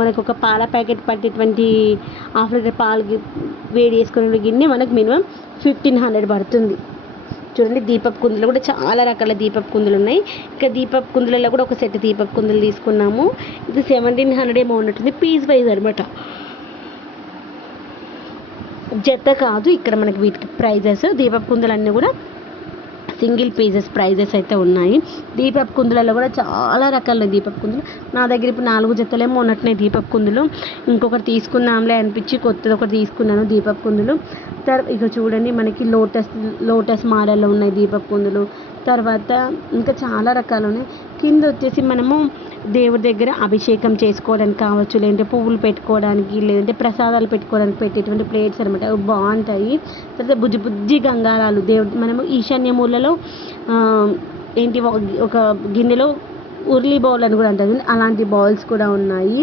మనకు ఒక పాల ప్యాకెట్ పట్టేటువంటి హాఫ్ లీటర్ పాలు వేడి చేసుకునే గిన్నె మనకు మినిమం 1500 పడుతుంది. చూడండి, దీపపు కుందులు కూడా చాలా రకాల దీపపు కుందులు ఉన్నాయి. ఇక దీపపు కుందులలో కూడా ఒక సెట్ దీపపు కుందులు తీసుకున్నాము. ఇది 1700 ఏమో ఉన్నట్టుంది, పీస్ వైజ్ అనమాట, జత కాదు. ఇక్కడ మనకి వీటికి ప్రైజెస్ దీపపు కుందులు అన్నీ కూడా సింగిల్ పీసెస్ ప్రైజెస్ అయితే ఉన్నాయి. దీపపు కుందులలో కూడా చాలా రకాల దీపపు కుందులు. నా దగ్గర ఇప్పుడు 4 జతలేమో ఉన్నట్టున్నాయి దీపపు కుందులు. ఇంకొకటి తీసుకుందాంలే అనిపించి కొత్తది ఒకటి తీసుకున్నాను దీపపు కుందులు. ఇక చూడండి, మనకి లోటస్ మోడల్లో ఉన్నాయి దీపపు కుందులు. తర్వాత ఇంకా చాలా రకాలు ఉన్నాయి. కింద వచ్చేసి మనము దేవుడి దగ్గర అభిషేకం చేసుకోవడానికి కావచ్చు, లేదంటే పువ్వులు పెట్టుకోవడానికి, లేదంటే ప్రసాదాలు పెట్టుకోవడానికి పెట్టేటువంటి ప్లేట్స్ అనమాట. అవి బాగుంటాయి. తర్వాత బుజ్జి గంగారాలు దేవుడు మనము ఈశాన్య మూలలో ఏంటి ఒక గిన్నెలో ఉర్లీ బౌల్ అని కూడా అంటారు, అలాంటి బౌల్స్ కూడా ఉన్నాయి.